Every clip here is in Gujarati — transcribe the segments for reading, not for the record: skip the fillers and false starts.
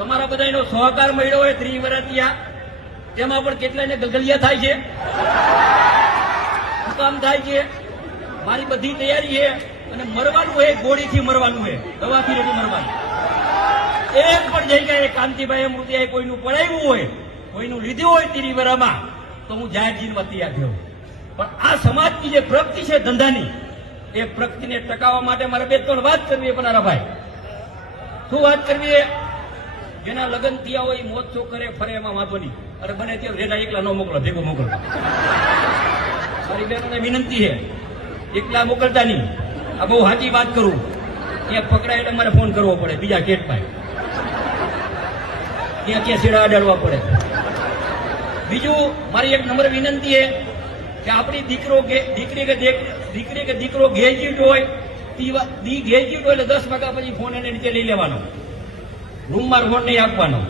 તમારા બધાનો સહકાર મળ્યો હોય 30 વર્ષથી તેમાં પણ કેટલાને ગગલિયા થાય છે, કામ થાય છે. મારી બધી તૈયારી છે અને મરવાનું હોય ગોળીથી મરવાનું હોય, દવાથી નથી મરવાનું. એક પણ જગ્યાએ કાંતિભાઈ મૃત્યુ કોઈનું પડાવ્યું હોય, કોઈનું લીધું હોય 30 વર્ષમાં તો હું જાહેર જીવનમાં તૈયાર થયો. પણ આ સમાજની જે પ્રગતિ છે ધંધાની, એ પ્રગતિને ટકાવવા માટે મારે 2-3 વાત કરવી. પણ ભાઈ શું વાત કરવી? જેના લગ્ન થયા હોય મોજ શોખ કરે ફરે એમાં વાંધો નહીં. અરે બને ત્યાં રેડા એકલા ન મોકલો, ભેગો મોકલો. મારી બહેનોને વિનંતી છે, એકલા મોકલતા નહીં. આ બહુ સાચી વાત કરું. ત્યાં પકડાય એટલે મારે ફોન કરવો પડે બીજા ગેટ પાસે, ત્યાં શેડા અડાડવા પડે. બીજું મારી એક નંબર વિનંતી છે કે આપણી દીકરી કે દીકરો ગ્રેજ્યુએટ હોય, ગ્રેજ્યુએટ હોય એટલે 10 વાગ્યા પછી ફોન એને નીચે લઈ લેવાનો. રૂમમાં ફોન નહીં આપવાનો.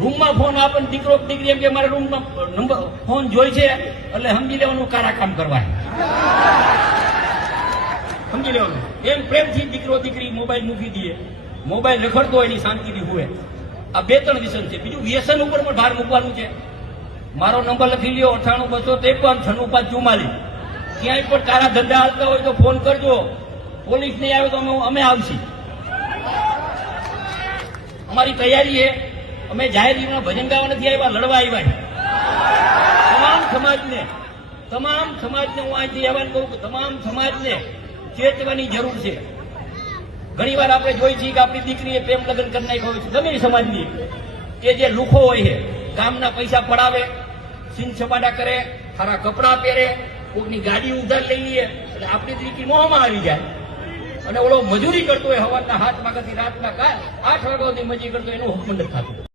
રૂમમાં ફોન આપે દીકરો દીકરી એમ કે મારે રૂમમાં નંબર ફોન જોઈ છે એટલે સમજી લેવાનું કારા કામ કરવા, સમજી લેવાનું. એમ પ્રેમથી દીકરો દીકરી મોબાઈલ મૂકી દઈએ, મોબાઈલ રખડતો હોય એની શાંતિથી હોય. આ 2-3 વ્યસન છે. બીજું વ્યસન ઉપર પણ ભાર મૂકવાનું છે. મારો નંબર લખી લ્યો 98-253-9644. ક્યાંય પણ કારા ધંધા હાલતા હોય તો ફોન કરજો. પોલીસ નહીં આવે તો અમે આવશી. અમારી તૈયારી છે. અમે જાહેર જીવનમાં ભજન ગાવા નથી આવ્યા, લડવા આવ્યા છે. તમામ સમાજને હું અહીંથી આહવાન કરું કે તમામ સમાજને ચેતવાની જરૂર છે. ઘણી વાર આપણે જોઈ છીએ કે આપણી દીકરીએ પ્રેમ લગ્ન કરી નાખ્યો હોય છે, ગમે એ સમાજની, કે જે લુખો હોય છે, કામના પૈસા પડાવે, સીન સપાટા કરે, સારા કપડાં પહેરે, કોઈની ગાડી ઉધાર લઈ લઈએ એટલે આપણી દીકરી મોહમાં આવી જાય. અને ઓલો મજૂરી કરતો હોય સવારના 7 વાગ્યાથી રાતના 8 વાગ્યા સુધી મજૂરી કરતો એનું હુકમ નથી થતું.